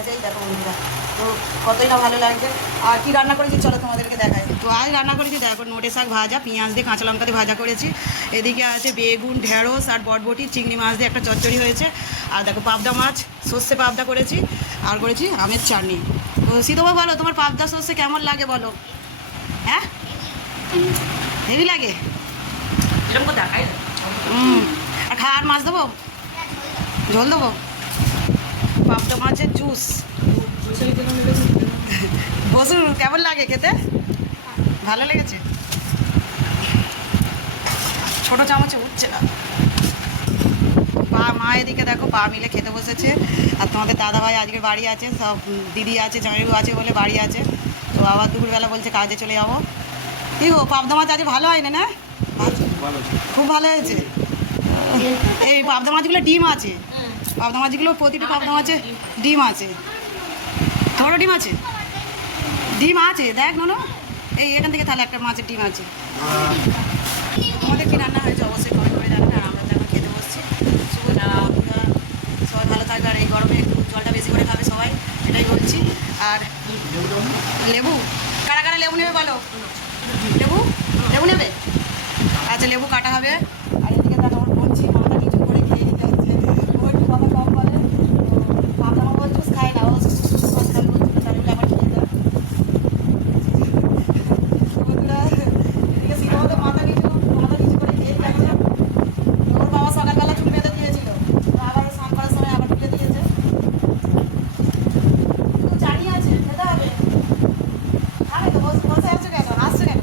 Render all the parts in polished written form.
আছে, এই দেখো বন্ধুরা। তো কতই না ভালো লাগছে। আর কি রান্না করেছি চলো তোমাদেরকে দেখাই। তো আজ রান্না করেছি দেখো নোটে শাক ভাজা, পেঁয়াজ দিয়ে কাঁচা লঙ্কা দিয়ে ভাজা করেছি। এদিকে আছে বেগুন, ঢেঁড়স আর বটবটি, চিংড়ি মাছ দিয়ে একটা চচ্চড়ি হয়েছে। আর দেখো পাবদা মাছ, সর্ষে পাবদা করেছি, আর করেছি আমের চাটনি। তো সিধবা বলো তোমার পাবদা সর্ষে কেমন লাগে বলো? হ্যাঁ, হেভি লাগে। এরকম দেখাই আর খাওয়ার মাছ দেবো, ঝোল দেবো, পাবদা মাছের জুস। বসুন, কেমন লাগে খেতে? ভালো লেগেছে? ছোটো চামচে উঠছে না। মা এদিকে দেখো পা মিলে খেতে বসেছে। আর তোমাদের দাদাভাই আজকে বাড়ি আছে, সব দিদি আছে, জামাইবাবু আছে বলে বাড়ি আছে। তো আবার দুপুরবেলা বলছে কাজে চলে যাবো। কি গো, পাবদা মাছ আজকে ভালো হয় না? খুব ভালো হয়েছে। এই পাবদা মাছগুলো ডিম আছে, পাবদা মাছগুলো প্রতিটা পাবদা মাছে ডিম আছে। তোমারও ডিম আছে? ডিম আছে দেখ নো, এই এখান থেকে তাহলে একটা মাছের ডিম আছে। তোমাদের কী রান্না হয়েছে অবশ্যই কমেন্ট করে জানাবেন। আর আমরা এখন খেতে বসছি। সবাই ভালো থাকবে, আর এই গরমে একটু জলটা বেশি করে খাবে সবাই, এটাই বলছি। আর লেবু, কারা কারা লেবু নেবে বলো? লেবু লেবু নেবে? আচ্ছা, লেবু কাটা হবে। আর এদিকে তার আমার বলছি মাথা নিচু করে খেয়ে নিতে হচ্ছে। ও একটু কথা কম বলে, পাবদা মাছ জুস খায় না, ও সস খাবে বলছিল, তার জন্য আবার খেয়ে দেয়। বন্ধুরা এদিকে সিনেমাতে মাথা নিচু করে খেয়ে যাচ্ছে। ওর বাবা সকালবেলা চুল বেঁধে দিয়েছিল, আবার স্নান করার সময় আবার তুলে দিয়েছে। জানি আছে খেতে হবে, আরে তো বসে আছো কেন, আসছো কেন?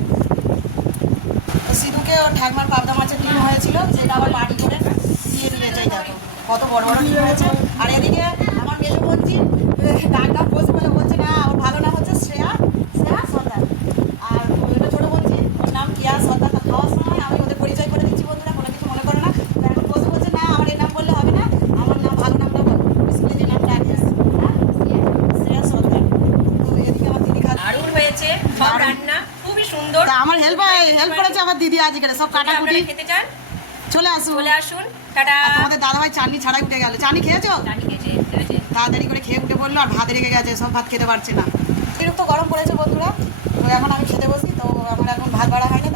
সিধুকে ওর ঠাকমার পাবদা মাছের ডিম হয়েছিল, সেটা আবার বাটি করে দিয়ে দিয়েছে। দেখো কত বড় বড় ডিম হয়েছে। আর এদিকে আমার মেজো বলছি ডাক ডাক বসে বলে বলছে না, ওর ভালো নাম হচ্ছে শ্রেয়া সর্দার। আর এটা ছোটো বলছি, ওর নাম কিয়া সর্দার। খাওয়ার সময় আমি ওদের পরিচয় করে দিচ্ছি বন্ধুরা, কোনো কিছু মনে করো না। তো এখন বসে বলছে না, আমার এই নাম বললে হবে না, আমার নাম ভালো নামটা বলো, স্কুলে যে নামটা আছে শ্রেয়া সর্দার। তো এদিকে আমার দিদি দারুণ হয়েছে সব রান্না, খুবই সুন্দর। আমার হেল্প করেছে আমার দিদি আজকে সব কাটাকুটি। খেতে চান চলে আসুন, চলে আসুন। টাটা। আর তোমাদের দাদাভাই চাটনি ছাড়াই উঠে গেল। চাটনি খেয়েছো? রানী খেয়েছে, খেয়েছে। তাড়াতাড়ি করে খেয়ে উঠে পড়লো, আর ভাত রেখে গেছে, সব ভাত খেতে পারছে না। অতিরিক্ত গরম পড়েছে বন্ধুরা। তো এখন আমি খেতে বসি, তো আমার এখন ভাত বাড়া হয় না।